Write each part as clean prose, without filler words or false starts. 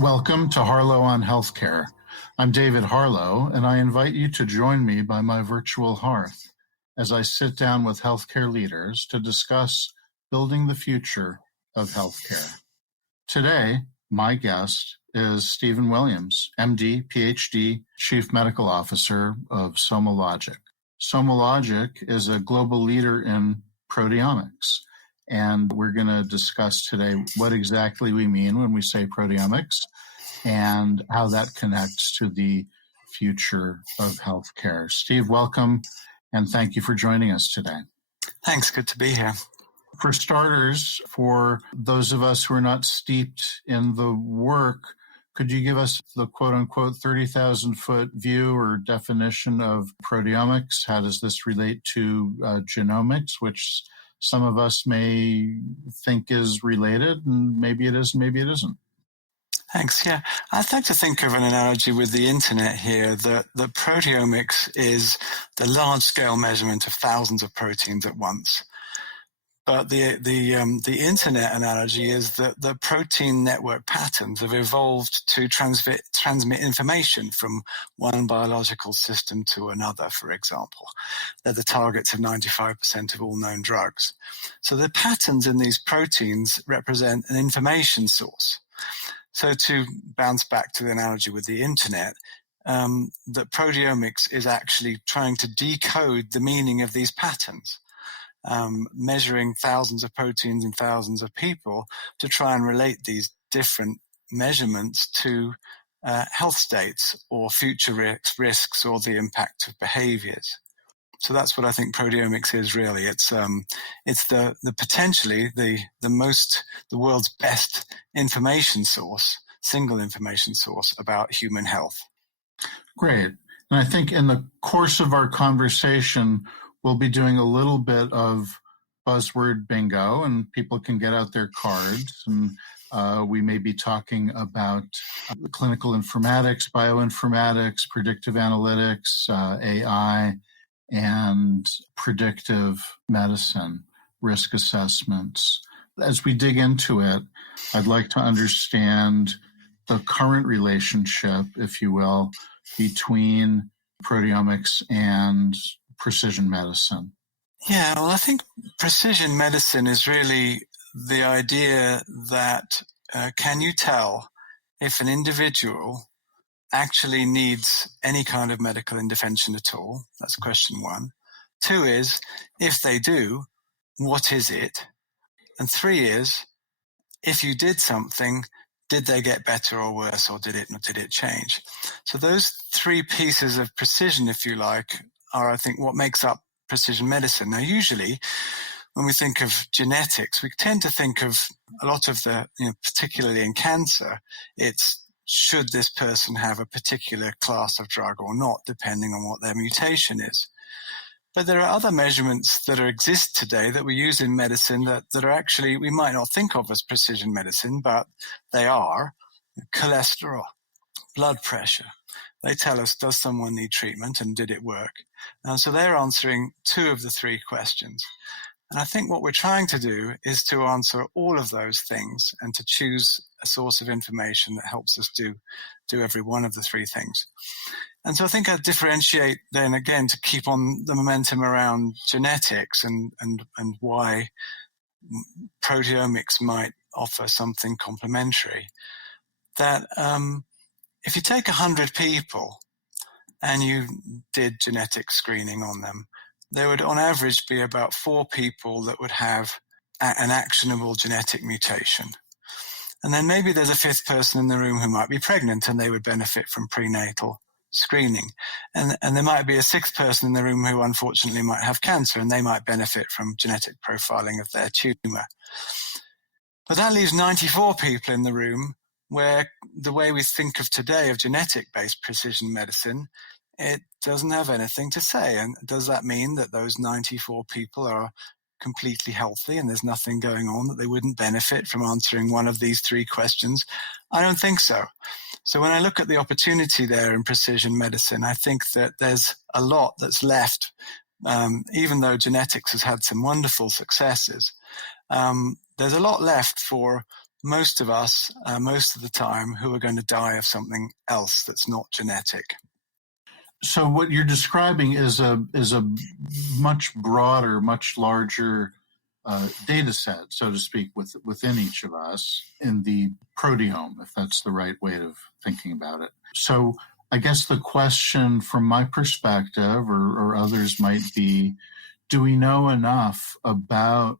Welcome to Harlow on Healthcare. I'm David Harlow, and I invite you to join me by my virtual hearth as I sit down with healthcare leaders to discuss building the future of healthcare. Today, my guest is Stephen Williams, MD, PhD, Chief Medical Officer of SomaLogic. SomaLogic is a global leader in proteomics. And we're going to discuss today what exactly we mean when we say proteomics and how that connects to the future of healthcare. Steve, welcome, and thank you for joining us today. Thanks. Good to be here. For starters, for those of us who are not steeped in the work, could you give us the quote-unquote 30,000-foot view or definition of proteomics? How does this relate to genomics, which some of us may think is related, and maybe it is, maybe it isn't? Thanks. Yeah, I'd like to think of an analogy with the internet here, that proteomics is the large-scale measurement of thousands of proteins at once. But the internet analogy is that the protein network patterns have evolved to transmit information from one biological system to another, for example. They're the targets of 95% of all known drugs. So the patterns in these proteins represent an information source. So to bounce back to the analogy with the internet, that proteomics is actually trying to decode the meaning of these patterns. Measuring thousands of proteins in thousands of people to try and relate these different measurements to health states or future risks or the impact of behaviors. So that's what I think proteomics is really. It's the potentially the world's best information source, single information source about human health. Great. And I think in the course of our conversation, we'll be doing a little bit of buzzword bingo, and people can get out their cards. And we may be talking about clinical informatics, bioinformatics, predictive analytics, AI, and predictive medicine, risk assessments. As we dig into it, I'd like to understand the current relationship, if you will, between proteomics and precision medicine. Yeah, well, I think precision medicine is really the idea that can you tell if an individual actually needs any kind of medical intervention at all? That's question one. Two is, if they do, what is it? And three is, if you did something, did they get better or worse, or did it change? So those three pieces of precision, if you like, are, I think, what makes up precision medicine. Now, usually, when we think of genetics, we tend to think of a lot of the, particularly in cancer, it's should this person have a particular class of drug or not, depending on what their mutation is. But there are other measurements that exist today that we use in medicine that are actually, we might not think of as precision medicine, but they are. Cholesterol, blood pressure. They tell us, does someone need treatment and did it work? And so they're answering two of the three questions. And I think what we're trying to do is to answer all of those things and to choose a source of information that helps us do every one of the three things. And so I think I'd differentiate then again to keep on the momentum around genetics and why proteomics might offer something complementary. That if you take 100 people and you did genetic screening on them, there would on average be about 4 people that would have an actionable genetic mutation. And then maybe there's a 5th person in the room who might be pregnant and they would benefit from prenatal screening. And there might be a 6th person in the room who unfortunately might have cancer and they might benefit from genetic profiling of their tumor. But that leaves 94 people in the room where the way we think of today of genetic-based precision medicine, it doesn't have anything to say. And does that mean that those 94 people are completely healthy and there's nothing going on, that they wouldn't benefit from answering one of these three questions? I don't think so. So when I look at the opportunity there in precision medicine, I think that there's a lot that's left, even though genetics has had some wonderful successes. There's a lot left for most of us, most of the time, who are going to die of something else that's not genetic. So what you're describing is a much broader, much larger data set, so to speak, within each of us in the proteome, if that's the right way of thinking about it. So I guess the question from my perspective, or others might be, do we know enough about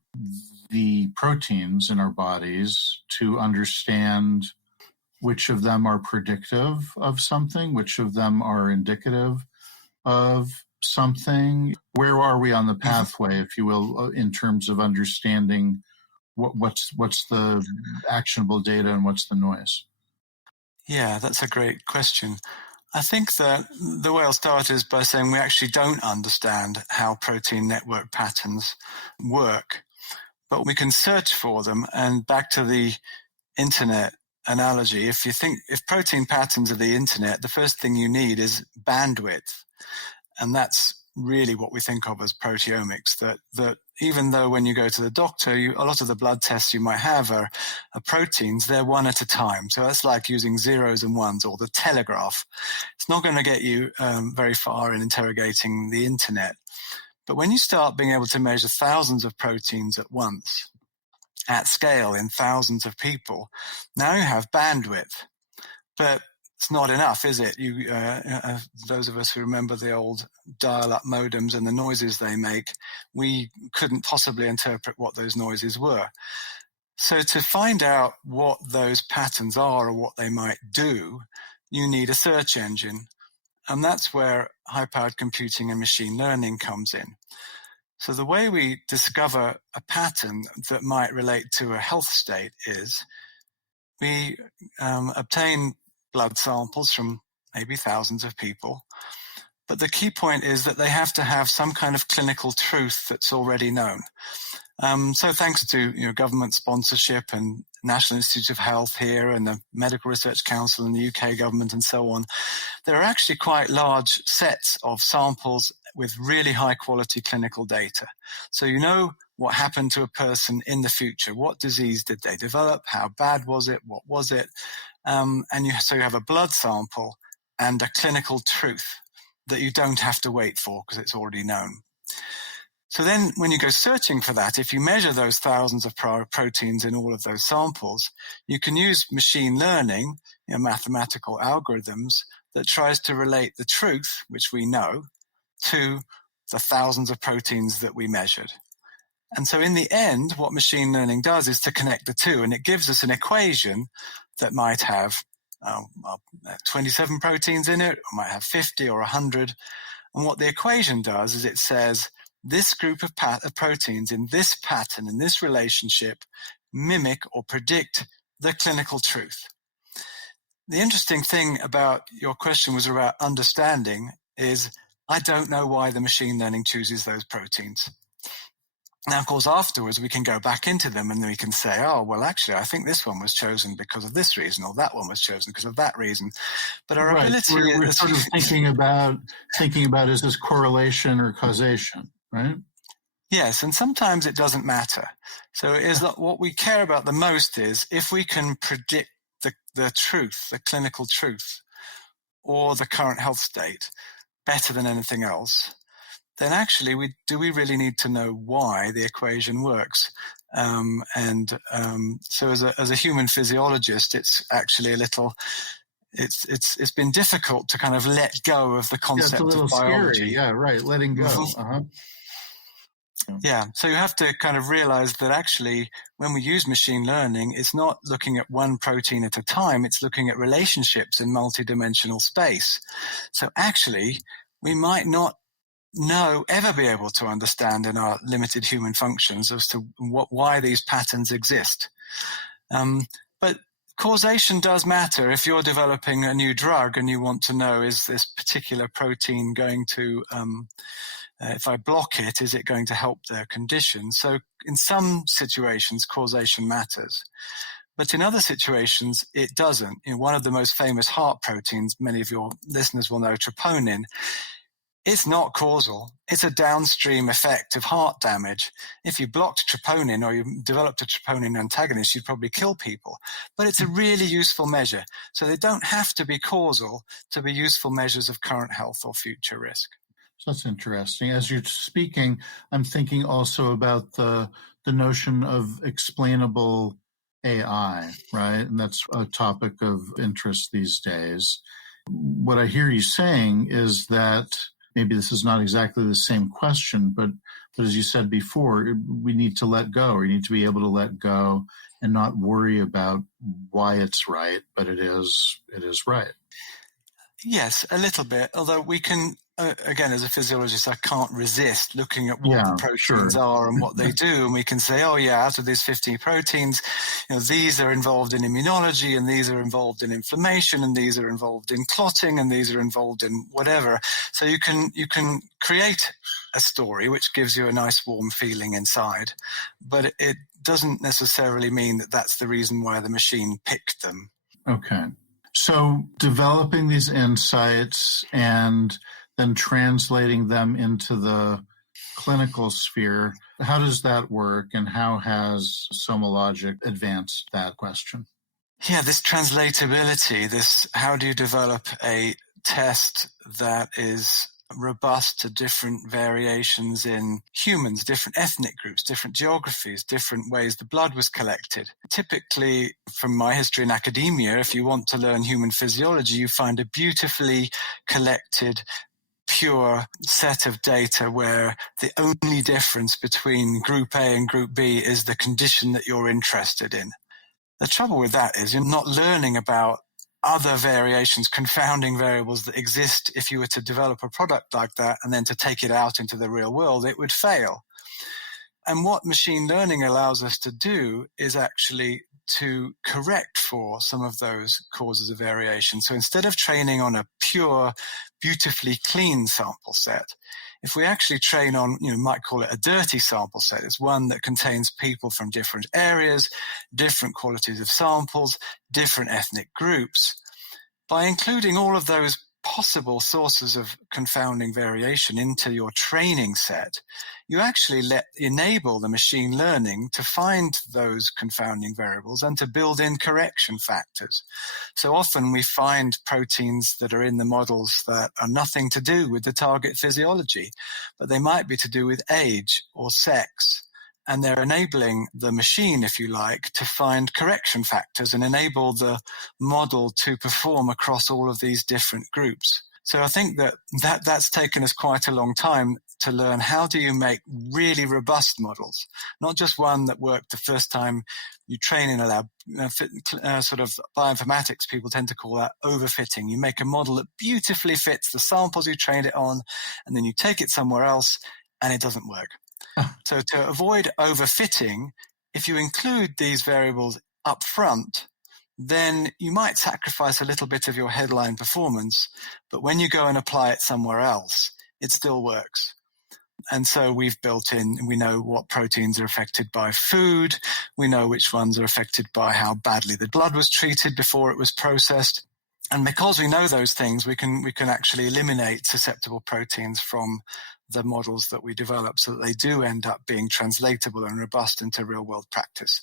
the proteins in our bodies to understand which of them are predictive of something, which of them are indicative of something? Where are we on the pathway, if you will, in terms of understanding what's the actionable data and what's the noise? Yeah, that's a great question. I think that the way I'll start is by saying we actually don't understand how protein network patterns work, but we can search for them. And back to the internet analogy, if protein patterns are the internet, the first thing you need is bandwidth. And that's really what we think of as proteomics, that even though when you go to the doctor, a lot of the blood tests you might have are proteins, they're one at a time. So that's like using zeros and ones, or the telegraph. It's not going to get you very far in interrogating the internet. But when you start being able to measure thousands of proteins at once, at scale in thousands of people, now you have bandwidth. But it's not enough, is it? Those of us who remember the old dial-up modems and the noises they make, we couldn't possibly interpret what those noises were. So to find out what those patterns are or what they might do, you need a search engine. And that's where high-powered computing and machine learning comes in. So the way we discover a pattern that might relate to a health state is we obtain blood samples from maybe thousands of people. But the key point is that they have to have some kind of clinical truth that's already known. So thanks to government sponsorship and National Institute of Health here and the Medical Research Council and the UK government and so on, there are actually quite large sets of samples with really high quality clinical data. So you know what happened to a person in the future. What disease did they develop? How bad was it? What was it? So you have a blood sample and a clinical truth that you don't have to wait for because it's already known. So then when you go searching for that, if you measure those thousands of proteins in all of those samples, you can use machine learning, mathematical algorithms that tries to relate the truth, which we know, to the thousands of proteins that we measured. And so in the end, what machine learning does is to connect the two, and it gives us an equation that might have 27 proteins in it, or might have 50 or 100. And what the equation does is it says this group of proteins in this pattern, in this relationship, mimic or predict the clinical truth. The interesting thing about your question was about understanding is I don't know why the machine learning chooses those proteins. Now, of course, afterwards, we can go back into them and we can say, oh, well, actually, I think this one was chosen because of this reason, or that one was chosen because of that reason. But our ability... We're sort of thinking about is this correlation or causation, right? Yes, and sometimes it doesn't matter. So what we care about the most is if we can predict the truth, the clinical truth, or the current health state better than anything else, then actually do we really need to know why the equation works? So as a human physiologist, it's actually it's been difficult to kind of let go of the concept of biology. Scary. Yeah, right. Letting go. Uh-huh. Yeah, so you have to kind of realize that actually when we use machine learning, it's not looking at one protein at a time, it's looking at relationships in multidimensional space. So actually, we might not ever be able to understand in our limited human functions as to why these patterns exist. But causation does matter. If you're developing a new drug and you want to know, is this particular protein going to, if I block it, is it going to help their condition? So in some situations, causation matters. But in other situations, it doesn't. One of the most famous heart proteins, many of your listeners will know, troponin, It's not causal. It's a downstream effect of heart damage. If you blocked troponin or you developed a troponin antagonist, you'd probably kill people. But it's a really useful measure. So they don't have to be causal to be useful measures of current health or future risk. So that's interesting. As you're speaking, I'm thinking also about the notion of explainable AI, right? And that's a topic of interest these days. What I hear you saying is that maybe this is not exactly the same question, but as you said before, we need to let go, or you need to be able to let go and not worry about why it's right, but it is right. Yes, a little bit, although we can, again, as a physiologist, I can't resist looking at what the Yeah, proteins sure. are and what they do. And we can say, oh yeah, out of these 50 proteins, these are involved in immunology, and these are involved in inflammation, and these are involved in clotting, and these are involved in whatever. So you can create a story which gives you a nice warm feeling inside, but it doesn't necessarily mean that that's the reason why the machine picked them. Okay. So developing these insights and then translating them into the clinical sphere, how does that work, and how has SomaLogic advanced that question? Yeah, this translatability, how do you develop a test that is robust to different variations in humans, different ethnic groups, different geographies, different ways the blood was collected. Typically, from my history in academia, if you want to learn human physiology, you find a beautifully collected, pure set of data where the only difference between group A and group B is the condition that you're interested in. The trouble with that is you're not learning about other variations, confounding variables that exist. If you were to develop a product like that and then to take it out into the real world, it would fail. And what machine learning allows us to do is actually to correct for some of those causes of variation. So instead of training on a pure, beautifully clean sample set, if we actually train on, might call it a dirty sample set, it's one that contains people from different areas, different qualities of samples, different ethnic groups. By including all of those possible sources of confounding variation into your training set, you actually enable the machine learning to find those confounding variables and to build in correction factors. So often we find proteins that are in the models that are nothing to do with the target physiology, but they might be to do with age or sex. And they're enabling the machine, if you like, to find correction factors and enable the model to perform across all of these different groups. So I think that's taken us quite a long time to learn how do you make really robust models, not just one that worked the first time you train in a lab. Sort of bioinformatics, people tend to call that overfitting. You make a model that beautifully fits the samples you trained it on, and then you take it somewhere else and it doesn't work. So to avoid overfitting, if you include these variables up front, then you might sacrifice a little bit of your headline performance, but when you go and apply it somewhere else, it still works. And so we know what proteins are affected by food, we know which ones are affected by how badly the blood was treated before it was processed. And because we know those things, we can actually eliminate susceptible proteins from the models that we develop so that they do end up being translatable and robust into real world practice.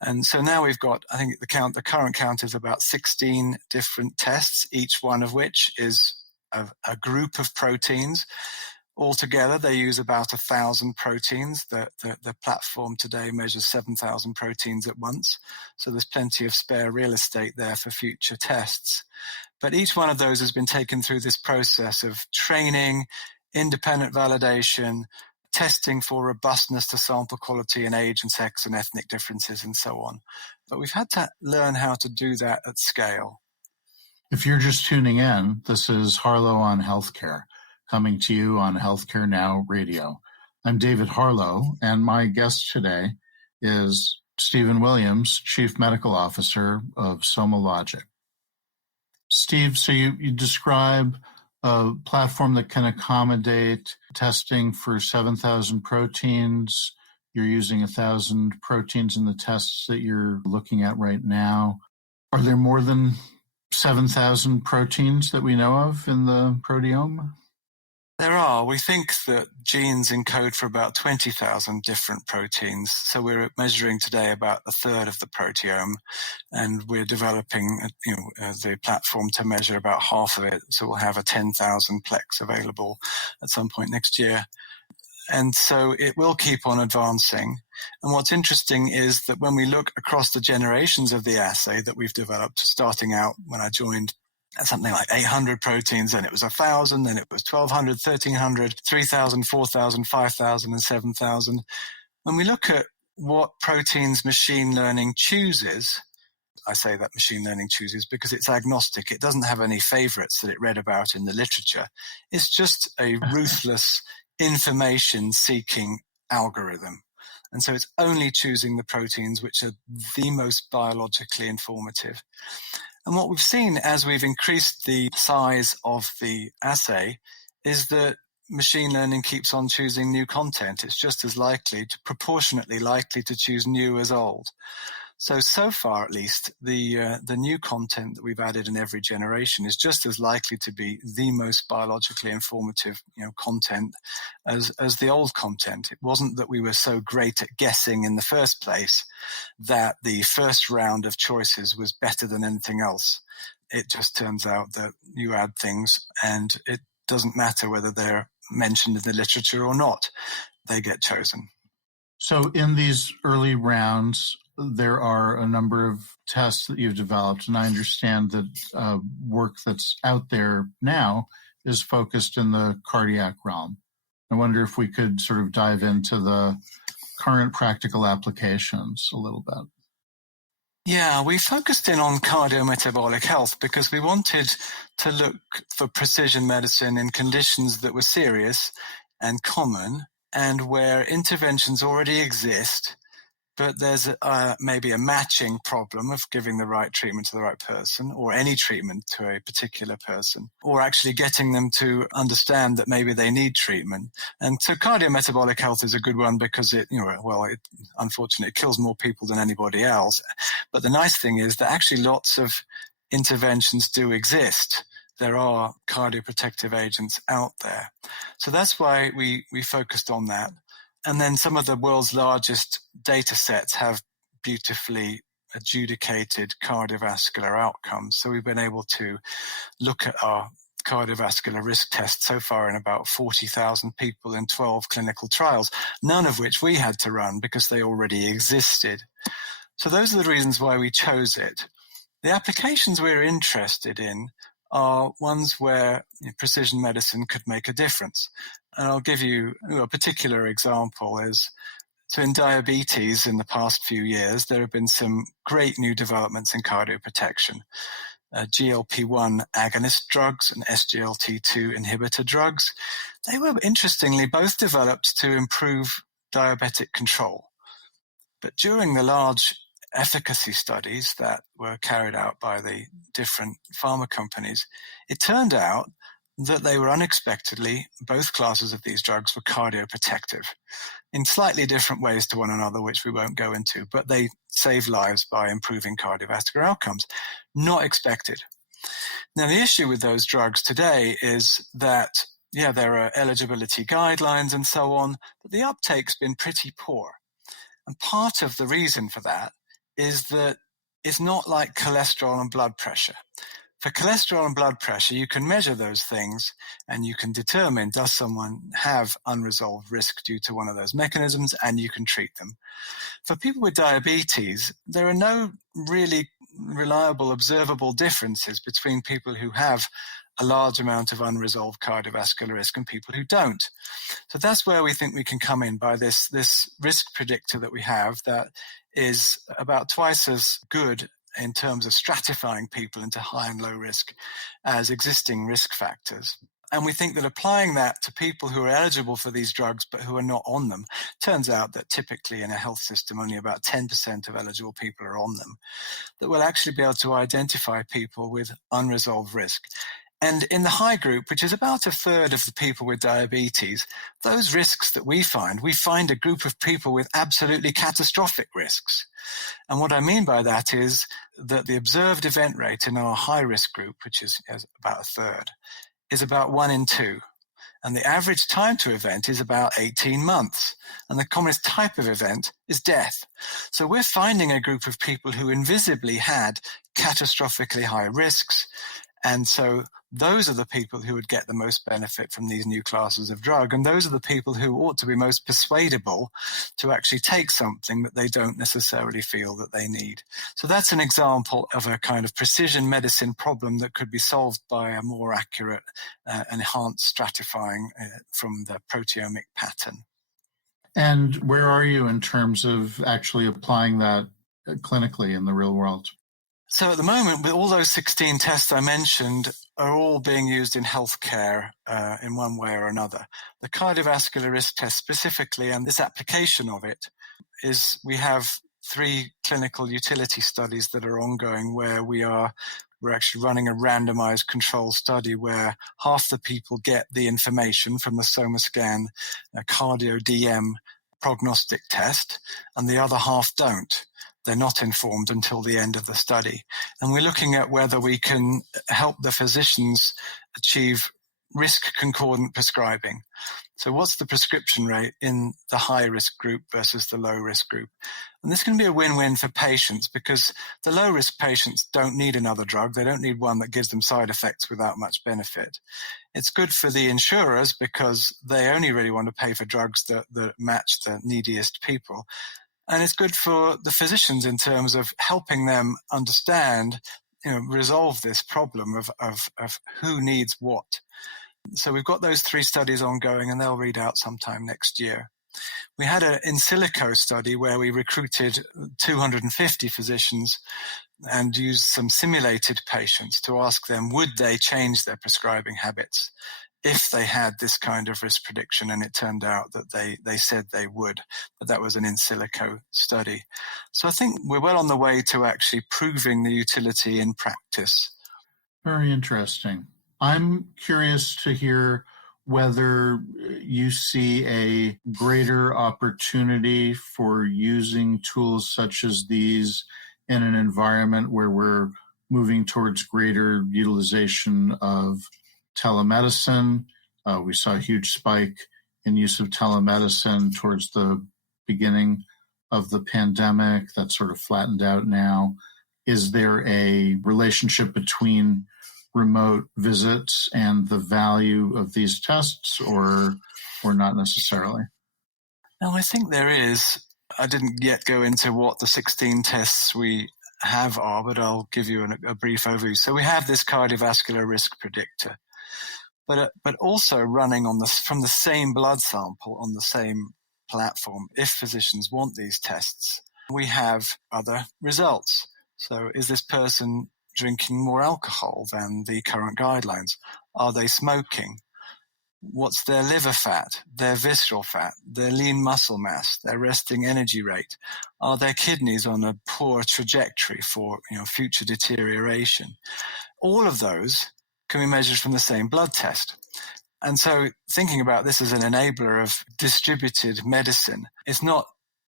And so now we've got, I think the current count is about 16 different tests, each one of which is a group of proteins. Altogether, they use about 1,000 proteins. The platform today measures 7,000 proteins at once. So there's plenty of spare real estate there for future tests. But each one of those has been taken through this process of training, independent validation, testing for robustness to sample quality and age and sex and ethnic differences and so on. But we've had to learn how to do that at scale. If you're just tuning in, this is Harlow on Healthcare, coming to you on Healthcare Now Radio. I'm David Harlow, and my guest today is Stephen Williams, Chief Medical Officer of SomaLogic. Steve, so you describe a platform that can accommodate testing for 7,000 proteins. You're using 1,000 proteins in the tests that you're looking at right now. Are there more than 7,000 proteins that we know of in the proteome? There are. We think that genes encode for about 20,000 different proteins. So we're measuring today about a third of the proteome, and we're developing the platform to measure about half of it. So we'll have a 10,000 plex available at some point next year. And so it will keep on advancing. And what's interesting is that when we look across the generations of the assay that we've developed, starting out when I joined, something like 800 proteins, then it was 1,000, then it was 1,200, 1,300, 3,000, 4,000, 5,000, and 7,000. When we look at what proteins machine learning chooses, I say that machine learning chooses because it's agnostic. It doesn't have any favorites that it read about in the literature. It's just a ruthless information-seeking algorithm. And so it's only choosing the proteins which are the most biologically informative. And what we've seen as we've increased the size of the assay is that machine learning keeps on choosing new content. It's just as proportionately likely to choose new as old. So far at least, the new content that we've added in every generation is just as likely to be the most biologically informative content as the old content. It wasn't that we were so great at guessing in the first place that the first round of choices was better than anything else. It just turns out that you add things and it doesn't matter whether they're mentioned in the literature or not. They get chosen. So in these early rounds, there are a number of tests that you've developed, and I understand that work that's out there now is focused in the cardiac realm. I wonder if we could sort of dive into the current practical applications a little bit. Yeah, we focused in on cardiometabolic health because we wanted to look for precision medicine in conditions that were serious and common and where interventions already exist, but there's maybe a matching problem of giving the right treatment to the right person, or any treatment to a particular person, or actually getting them to understand that maybe they need treatment. And so cardiometabolic health is a good one because unfortunately, it kills more people than anybody else. But the nice thing is that actually lots of interventions do exist. There are cardioprotective agents out there. So that's why we focused on that. And then some of the world's largest data sets have beautifully adjudicated cardiovascular outcomes. So we've been able to look at our cardiovascular risk test so far in about 40,000 people in 12 clinical trials, none of which we had to run because they already existed. So those are the reasons why we chose it. The applications we're interested in are ones where precision medicine could make a difference. And I'll give you a particular example is, so in diabetes in the past few years, there have been some great new developments in cardioprotection. GLP-1 agonist drugs and SGLT2 inhibitor drugs, they were interestingly both developed to improve diabetic control. But during the large efficacy studies that were carried out by the different pharma companies, it turned out that they were unexpectedly, both classes of these drugs were cardioprotective in slightly different ways to one another, which we won't go into, but they save lives by improving cardiovascular outcomes. Not expected. Now, the issue with those drugs today is that, there are eligibility guidelines and so on, but the uptake's been pretty poor. And part of the reason for that is that it's not like cholesterol and blood pressure. For cholesterol and blood pressure, you can measure those things and you can determine, does someone have unresolved risk due to one of those mechanisms, and you can treat them. For people with diabetes, there are no really reliable, observable differences between people who have a large amount of unresolved cardiovascular risk and people who don't. So that's where we think we can come in by this risk predictor that we have that is about twice as good in terms of stratifying people into high and low risk as existing risk factors. And we think that applying that to people who are eligible for these drugs but who are not on them, turns out that typically in a health system only about 10% of eligible people are on them, that we'll actually be able to identify people with unresolved risk. And in the high group, which is about a third of the people with diabetes, those risks that we find a group of people with absolutely catastrophic risks. And what I mean by that is that the observed event rate in our high risk group, which is about a third, is about 1 in 2. And the average time to event is about 18 months. And the commonest type of event is death. So we're finding a group of people who invisibly had catastrophically high risks. And so those are the people who would get the most benefit from these new classes of drug. And those are the people who ought to be most persuadable to actually take something that they don't necessarily feel that they need. So that's an example of a kind of precision medicine problem that could be solved by a more accurate, enhanced stratifying from the proteomic pattern. And where are you in terms of actually applying that clinically in the real world? So at the moment, with all those 16 tests I mentioned, are all being used in healthcare in one way or another. The cardiovascular risk test specifically, and this application of it, is we have 3 clinical utility studies that are ongoing where we're actually running a randomized control study where half the people get the information from the SomaScan cardio DM prognostic test and the other half don't. They're not informed until the end of the study. And we're looking at whether we can help the physicians achieve risk concordant prescribing. So what's the prescription rate in the high risk group versus the low risk group? And this can be a win-win for patients because the low risk patients don't need another drug. They don't need one that gives them side effects without much benefit. It's good for the insurers because they only really want to pay for drugs that match the neediest people. And it's good for the physicians in terms of helping them understand, resolve this problem of who needs what. So we've got those 3 studies ongoing and they'll read out sometime next year. We had an in silico study where we recruited 250 physicians and used some simulated patients to ask them, would they change their prescribing habits if they had this kind of risk prediction? And it turned out that they said they would, but that was an in silico study. So I think we're well on the way to actually proving the utility in practice. Very interesting. I'm curious to hear whether you see a greater opportunity for using tools such as these in an environment where we're moving towards greater utilization of telemedicine. We saw a huge spike in use of telemedicine towards the beginning of the pandemic. That's sort of flattened out now. Is there a relationship between remote visits and the value of these tests, or not necessarily? No, I think there is. I didn't yet go into what the 16 tests we have are, but I'll give you a brief overview. So we have this cardiovascular risk predictor, but also running from the same blood sample on the same platform. If physicians want these tests, we have other results. So is this person drinking more alcohol than the current guidelines? Are they smoking? What's their liver fat, their visceral fat, their lean muscle mass, their resting energy rate? Are their kidneys on a poor trajectory for future deterioration? All of those can be measured from the same blood test. And so thinking about this as an enabler of distributed medicine, it's not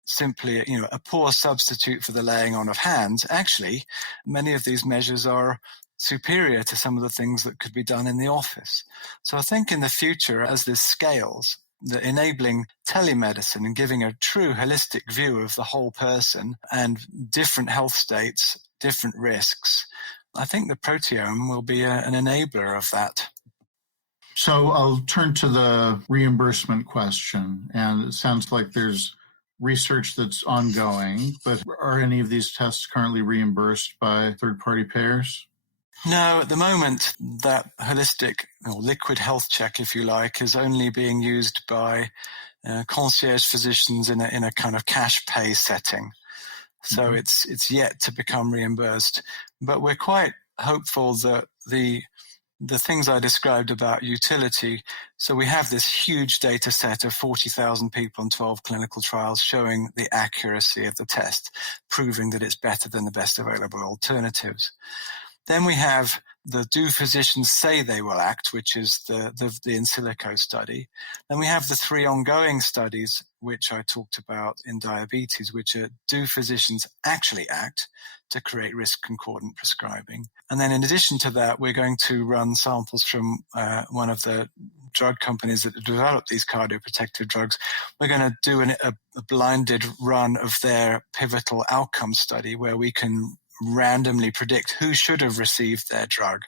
simply a poor substitute for the laying on of hands. Actually, many of these measures are superior to some of the things that could be done in the office. So I think in the future, as this scales, the enabling telemedicine and giving a true holistic view of the whole person and different health states, different risks, I think the proteome will be an enabler of that. So I'll turn to the reimbursement question, and it sounds like there's research that's ongoing, but are any of these tests currently reimbursed by third-party payers? No, at the moment, that holistic or liquid health check, if you like, is only being used by concierge physicians in a kind of cash pay setting. So it's yet to become reimbursed. But we're quite hopeful that the things I described about utility, so we have this huge data set of 40,000 people in 12 clinical trials showing the accuracy of the test, proving that it's better than the best available alternatives. Then we have the do physicians say they will act, which is the in silico study. Then we have the 3 ongoing studies, which I talked about in diabetes, which are do physicians actually act to create risk concordant prescribing. And then in addition to that, we're going to run samples from one of the drug companies that develop these cardioprotective drugs. We're going to do a blinded run of their pivotal outcome study where we can randomly predict who should have received their drug,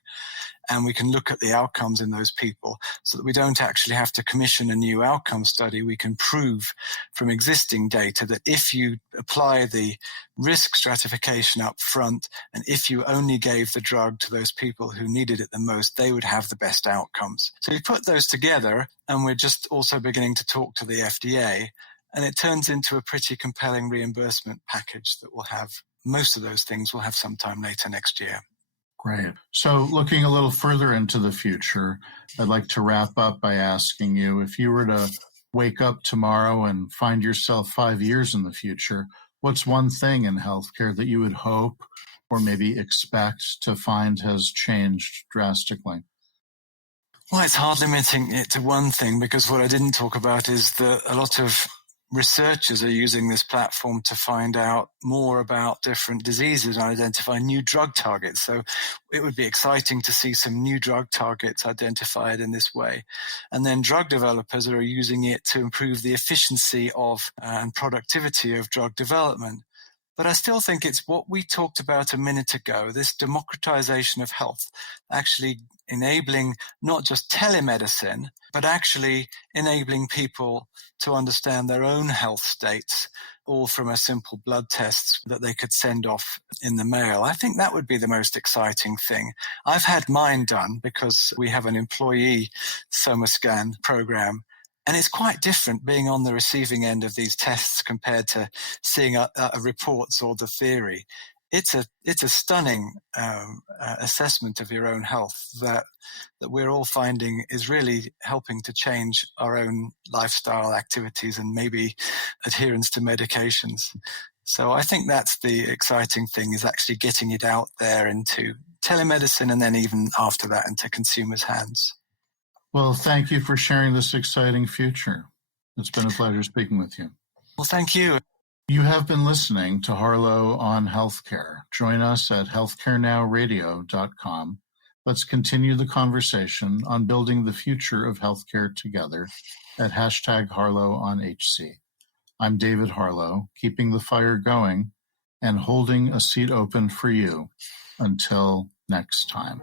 and we can look at the outcomes in those people so that we don't actually have to commission a new outcome study. We can prove from existing data that if you apply the risk stratification up front and if you only gave the drug to those people who needed it the most, they would have the best outcomes. So we put those together, and we're just also beginning to talk to the FDA, and it turns into a pretty compelling reimbursement package that will have most of those things will have sometime later next year. Great. So looking a little further into the future, I'd like to wrap up by asking you, if you were to wake up tomorrow and find yourself 5 years in the future, what's one thing in healthcare that you would hope or maybe expect to find has changed drastically? Well, it's hard limiting it to one thing, because what I didn't talk about is that a lot of researchers are using this platform to find out more about different diseases and identify new drug targets. So it would be exciting to see some new drug targets identified in this way. And then drug developers are using it to improve the efficiency of and productivity of drug development. But I still think it's what we talked about a minute ago, this democratization of health, actually enabling not just telemedicine, but actually enabling people to understand their own health states, all from a simple blood test that they could send off in the mail. I think that would be the most exciting thing. I've had mine done because we have an employee SomaScan program. And it's quite different being on the receiving end of these tests compared to seeing reports or the theory. It's a stunning assessment of your own health that we're all finding is really helping to change our own lifestyle activities and maybe adherence to medications. So I think that's the exciting thing, is actually getting it out there into telemedicine and then even after that into consumers' hands. Well, thank you for sharing this exciting future. It's been a pleasure speaking with you. Well, thank you. You have been listening to Harlow on Healthcare. Join us at healthcarenowradio.com. Let's continue the conversation on building the future of healthcare together at #HarlowOnHC. I'm David Harlow, keeping the fire going and holding a seat open for you. Until next time.